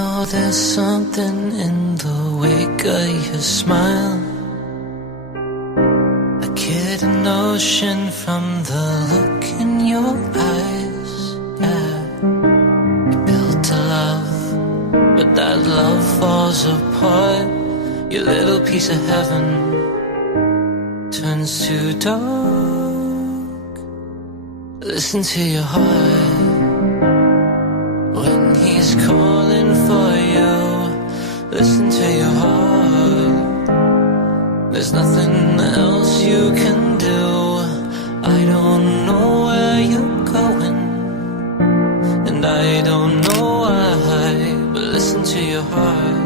know there's something in the wake of your smile. I get a notion from the look in your eyes. Yeah, you built a love, but that love falls apart. Your little piece of heaven turns to dark. Listen to your heart when he's calling for you. Listen to your heart. There's nothing else you can do. I don't know where you're going, and I don't know why, but listen to your heart.